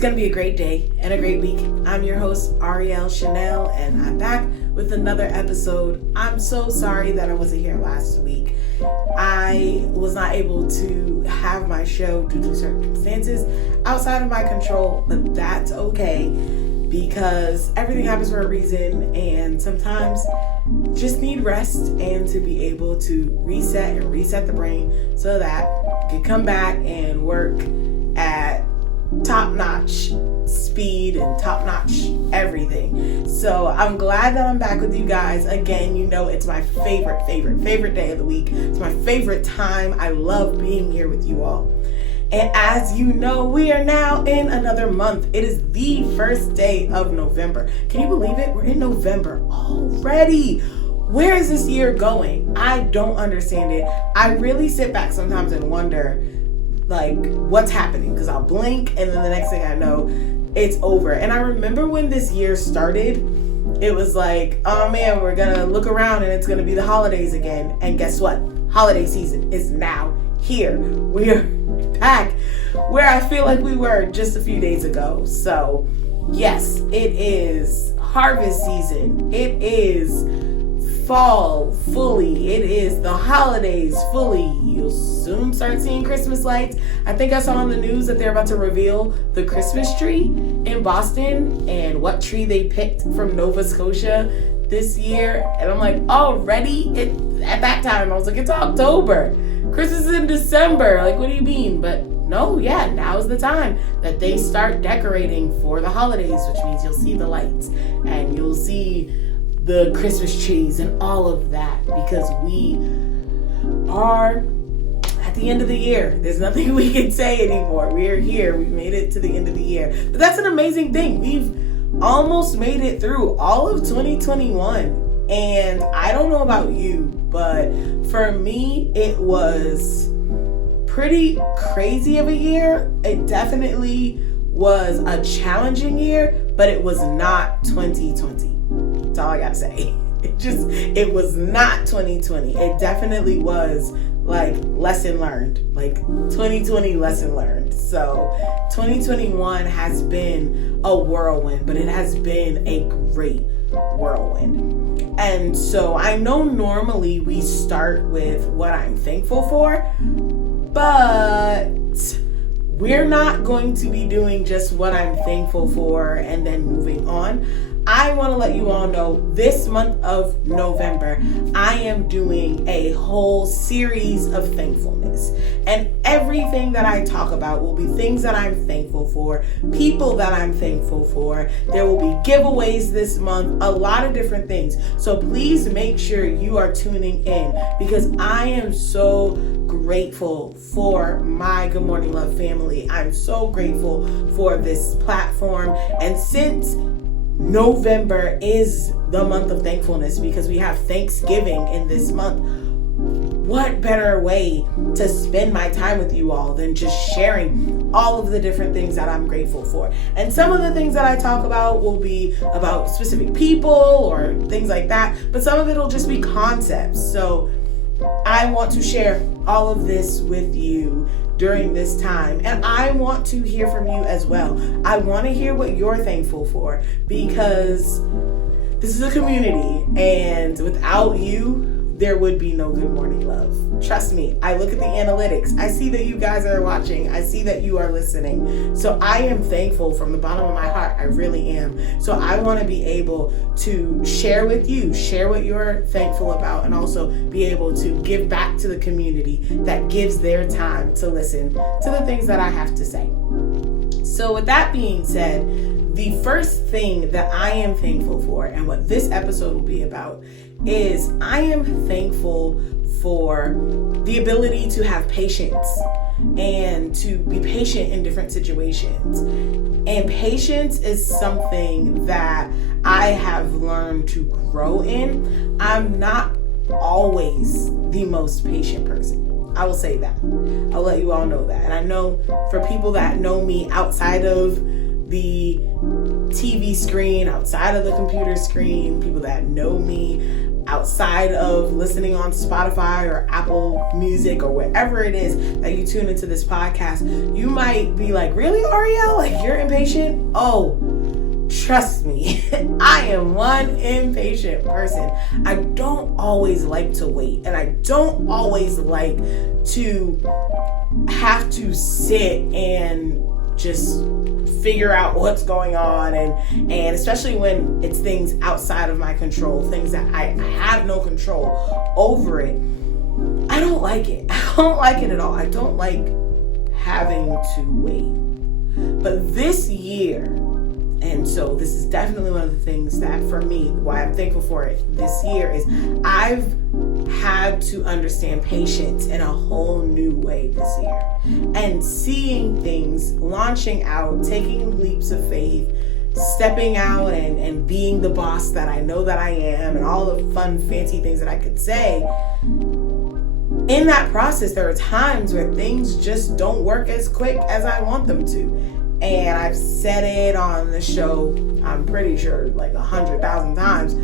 going to be a great day and a great week. I'm your host, Ariel Chanel, and I'm back with another episode. I'm so sorry that I wasn't here last week. I was not able to have my show due to circumstances outside of my control, but that's okay because everything happens for a reason, and sometimes just need rest and to be able to reset the brain so that you can come back and work at top-notch speed and top-notch everything. So I'm glad that I'm back with you guys again. You know, it's my favorite day of the week. It's my favorite time. I love being here with you all. And as you know, we are now in another month. It is the first day of November. Can you believe it? We're in November already. Where is this year going? I don't understand it. I really sit back sometimes and wonder, like, what's happening? Because I'll blink and then the next thing I know, it's over. And I remember when this year started, it was like, oh man, we're gonna look around and it's gonna be the holidays again. And guess what? Holiday season is now here. We are back where I feel like we were just a few days ago. So yes, it is harvest season. It is fall fully. It is the holidays fully. You'll soon start seeing Christmas lights. I think I saw on the news that they're about to reveal the Christmas tree in Boston and what tree they picked from Nova Scotia this year. And I'm like, already? At that time, I was like, it's October. Christmas is in December. Like, what do you mean? But no, yeah, now's the time that they start decorating for the holidays, which means you'll see the lights and you'll see the Christmas trees and all of that, because we are at the end of the year. There's nothing we can say anymore. We are here. We've made it to the end of the year. But that's an amazing thing. We've almost made it through all of 2021. And I don't know about you, but for me, it was pretty crazy of a year. It definitely was a challenging year, but it was not 2020. That's all I gotta say. It was not 2020. It definitely was like lesson learned, like 2020 lesson learned. So 2021 has been a whirlwind, but it has been a great whirlwind. And so I know normally we start with what I'm thankful for, but we're not going to be doing just what I'm thankful for and then moving on. I want to let you all know this month of November, I am doing a whole series of thankfulness. And everything that I talk about will be things that I'm thankful for, people that I'm thankful for. There will be giveaways this month, a lot of different things. So please make sure you are tuning in, because I am so grateful for my Good Morning Love family. I'm so grateful for this platform. And since November is the month of thankfulness, because we have Thanksgiving in this month, what better way to spend my time with you all than just sharing all of the different things that I'm grateful for. And some of the things that I talk about will be about specific people or things like that, but some of it will just be concepts. So I want to share all of this with you during this time, and I want to hear from you as well. I want to hear what you're thankful for, because this is a community, and without you, there would be no Good Morning Love. Trust me, I look at the analytics. I see that you guys are watching. I see that you are listening. So I am thankful from the bottom of my heart. I really am. So I want to be able to share with you, share what you're thankful about, and also be able to give back to the community that gives their time to listen to the things that I have to say. So with that being said, the first thing that I am thankful for, and what this episode will be about, is I am thankful for the ability to have patience and to be patient in different situations. And patience is something that I have learned to grow in. I'm not always the most patient person. I will say that. I'll let you all know that. And I know for people that know me outside of the TV screen, outside of the computer screen, people that know me outside of listening on Spotify or Apple Music or wherever it is that you tune into this podcast, you might be like, really, Ariel? Like, you're impatient? Oh, trust me, I am one impatient person. I don't always like to wait, and I don't always like to have to sit and just figure out what's going on, and especially when it's things outside of my control, things that I have no control over it. I don't like it. I don't like it at all. I don't like having to wait. But this year, and so this is definitely one of the things that for me, why I'm thankful for it this year, is I've had to understand patience in a whole new way this year. And seeing things launching out, taking leaps of faith, stepping out and being the boss that I know that I am, and all the fun, fancy things that I could say. In that process, there are times where things just don't work as quick as I want them to. And I've said it on the show, I'm pretty sure like 100,000 times,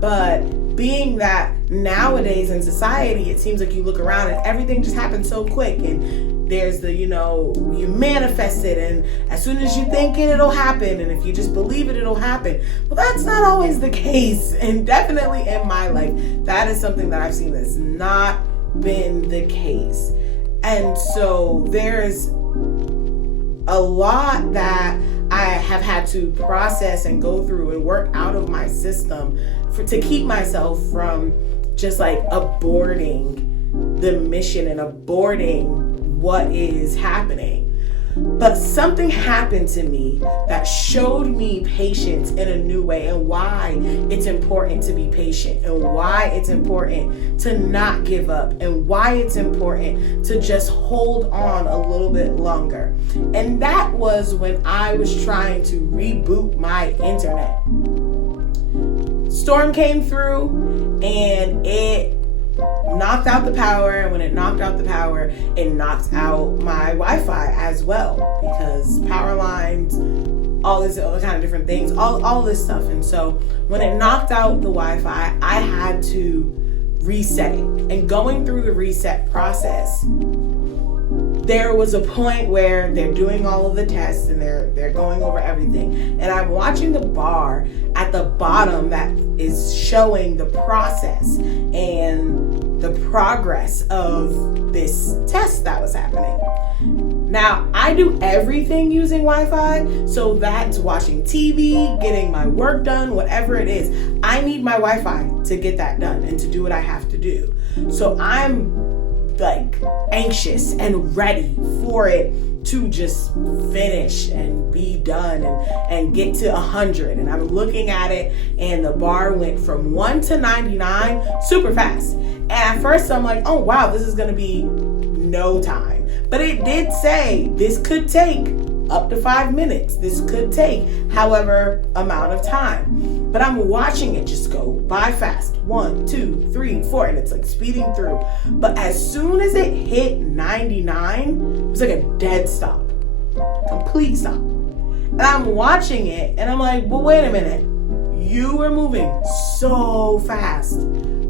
but being that nowadays in society, it seems like you look around and everything just happens so quick, and there's the, you manifest it, and as soon as you think it, it'll happen, and if you just believe it, it'll happen. Well, that's not always the case, and definitely in my life, that is something that I've seen that's not been the case. And so there's a lot that I have had to process and go through and work out of my system to keep myself from just like aborting the mission and aborting what is happening. But something happened to me that showed me patience in a new way, and why it's important to be patient, and why it's important to not give up, and why it's important to just hold on a little bit longer. And that was when I was trying to reboot my internet. Storm came through and it knocked out the power, and when it knocked out the power, it knocked out my Wi-Fi as well, because power lines, all this other kind of different things, all this stuff. And so when it knocked out the Wi-Fi, I had to reset it. And going through the reset process, there was a point where they're doing all of the tests and they're going over everything, and I'm watching the bar at the bottom that is showing the process and the progress of this test that was happening. Now, I do everything using Wi-Fi, so that's watching TV, getting my work done, whatever it is. I need my Wi-Fi to get that done and to do what I have to do. So I'm like anxious and ready for it to just finish and be done and get to 100. And I'm looking at it, and the bar went from 1 to 99 super fast. And at first I'm like, oh wow, this is gonna be no time. But it did say this could take up to 5 minutes. This could take however amount of time. But I'm watching it just go by fast. 1, 2, 3, 4, and it's like speeding through. But as soon as it hit 99, it was like a dead stop. Complete stop. And I'm watching it and I'm like, well, wait a minute. You were moving so fast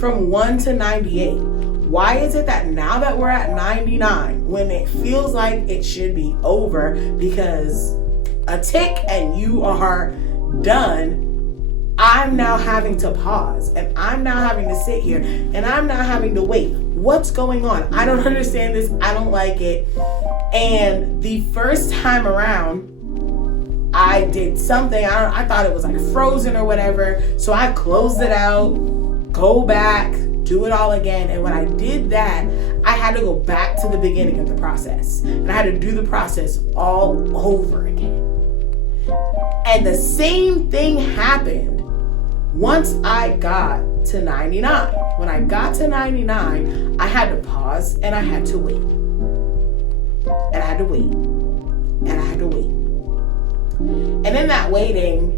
from 1 to 98. Why is it that now that we're at 99, when it feels like it should be over, because a tick and you are done, I'm now having to pause, and I'm now having to sit here, and I'm now having to wait. What's going on? I don't understand this. I don't like it. And the first time around, I did something. I thought it was like frozen or whatever. So I closed it out, go back, do it all again. And when I did that, I had to go back to the beginning of the process. And I had to do the process all over again. And the same thing happened once I got to 99. When I got to 99, I had to pause and I had to wait. And I had to wait. And I had to wait. And in that waiting,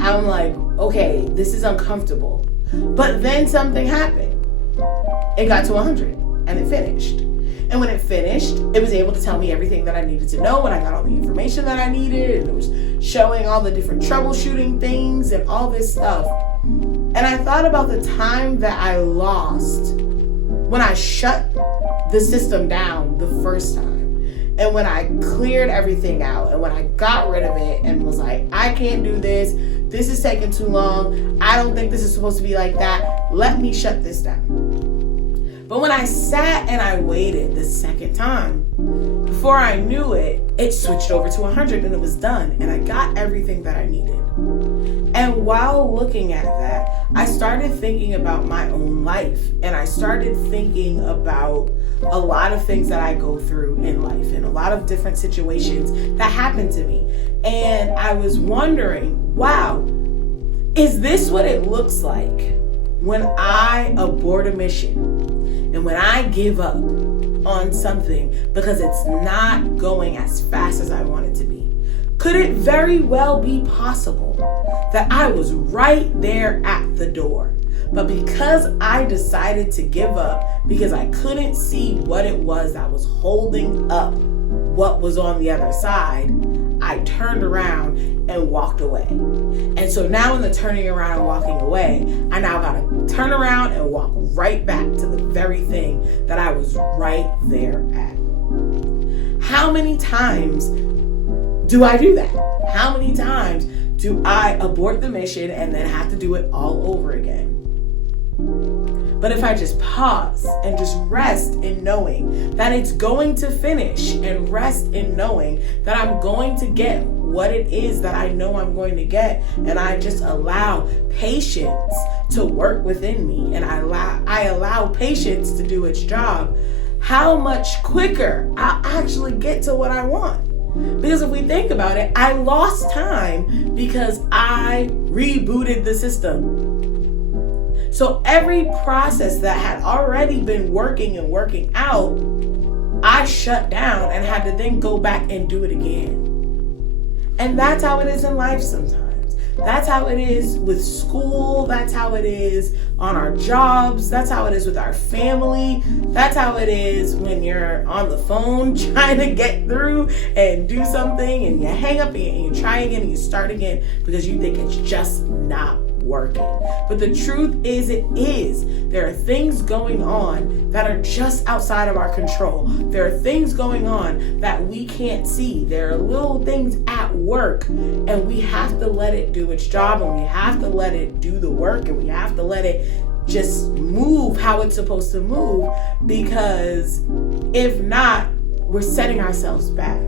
I'm like, okay, this is uncomfortable. But then something happened. It got to 100 and it finished. And when it finished, it was able to tell me everything that I needed to know when I got all the information that I needed. And it was showing all the different troubleshooting things and all this stuff. And I thought about the time that I lost when I shut the system down the first time. And when I cleared everything out and when I got rid of it and was like, I can't do this. This is taking too long. I don't think this is supposed to be like that. Let me shut this down. But when I sat and I waited the second time, before I knew it, it switched over to 100 and it was done. And I got everything that I needed. And while looking at that, I started thinking about my own life. And I started thinking about a lot of things that I go through in life and a lot of different situations that happen to me. And I was wondering, wow, is this what it looks like when I abort a mission and when I give up on something because it's not going as fast as I want it to be? Could it very well be possible that I was right there at the door, but because I decided to give up because I couldn't see what it was that was holding up what was on the other side, I turned around and walked away. And so now in the turning around and walking away, I now gotta turn around and walk right back to the very thing that I was right there at. How many times do I do that? How many times do I abort the mission and then have to do it all over again? But if I just pause and just rest in knowing that it's going to finish and rest in knowing that I'm going to get what it is that I know I'm going to get, and I just allow patience to work within me and I allow patience to do its job, how much quicker I'll actually get to what I want. Because if we think about it, I lost time because I rebooted the system. So every process that had already been working and working out, I shut down and had to then go back and do it again. And that's how it is in life sometimes. That's how it is with school. That's how it is on our jobs. That's how it is with our family. That's how it is when you're on the phone trying to get through and do something and you hang up and you try again and you start again because you think it's just not working. But the truth is, it is. There are things going on that are just outside of our control. There are things going on that we can't see. There are little things at work, and we have to let it do its job, and we have to let it do the work, and we have to let it just move how it's supposed to move, because if not, we're setting ourselves back.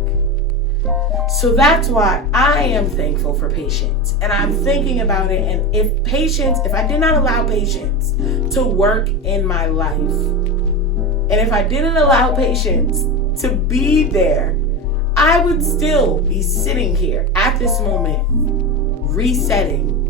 So that's why I am thankful for patience, and I'm thinking about it. And if I did not allow patience to work in my life, and if I didn't allow patience to be there, I would still be sitting here at this moment, resetting,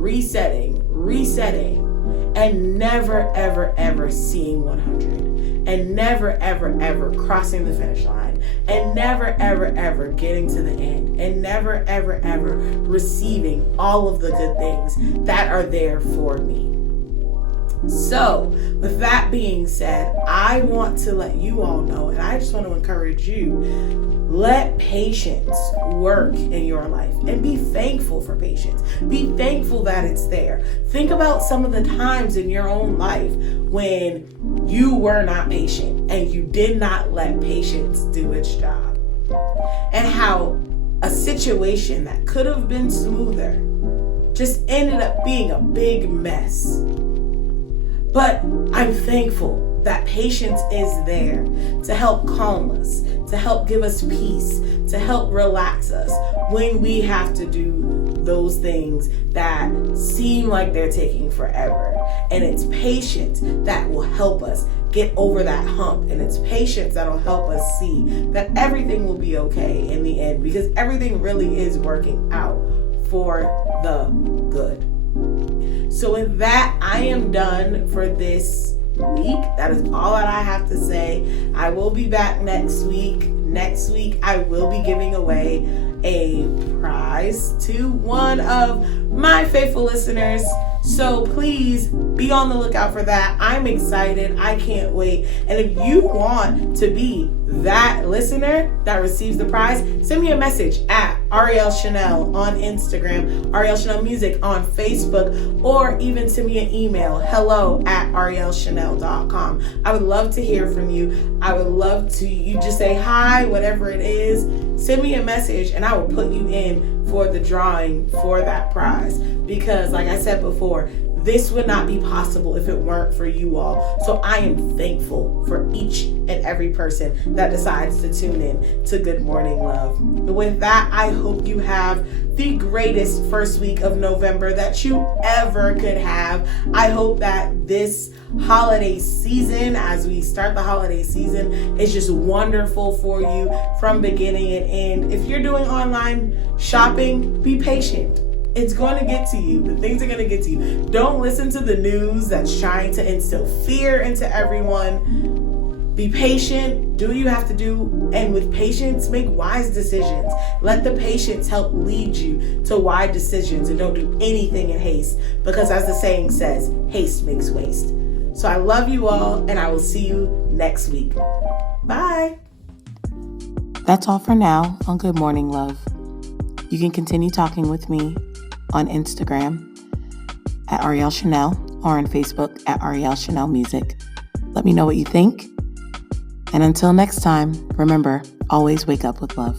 and never, ever, ever seeing 100, and never, ever, ever crossing the finish line, and never, ever, ever getting to the end, and never, ever, ever receiving all of the good things that are there for me. So, with that being said, I want to let you all know, and I just want to encourage you, let patience work in your life and be thankful for patience. Be thankful that it's there. Think about some of the times in your own life when you were not patient and you did not let patience do its job, and how a situation that could have been smoother just ended up being a big mess. But I'm thankful that patience is there to help calm us, to help give us peace, to help relax us when we have to do those things that seem like they're taking forever. And it's patience that will help us get over that hump. And it's patience that will help us see that everything will be okay in the end, because everything really is working out for the good. So with that, I am done for this week. That is all that I have to say. I will be back next week. Next week, I will be giving away a prize to one of my faithful listeners. So please be on the lookout for that. I'm excited. I can't wait. And if you want to be that listener that receives the prize, send me a message at Ariel Chanel on Instagram, Ariel Chanel Music on Facebook, or even send me an email, hello@arielchanel.com. I would love to hear from you. I would love to, you just say hi, whatever it is, send me a message and I will put you in for the drawing for that prize. Because like I said before, this would not be possible if it weren't for you all. So I am thankful for each and every person that decides to tune in to Good Morning Love. With that, I hope you have the greatest first week of November that you ever could have. I hope that this holiday season, as we start the holiday season, is just wonderful for you from beginning and end. If you're doing online shopping, be patient. It's going to get to you. The things are going to get to you. Don't listen to the news that's trying to instill fear into everyone. Be patient. Do what you have to do. And with patience, make wise decisions. Let the patience help lead you to wise decisions, and don't do anything in haste. Because as the saying says, haste makes waste. So I love you all, and I will see you next week. Bye. That's all for now on Good Morning Love. You can continue talking with me on Instagram at Ariel Chanel or on Facebook at Ariel Chanel Music. Let me know what you think. And until next time, remember, always wake up with love.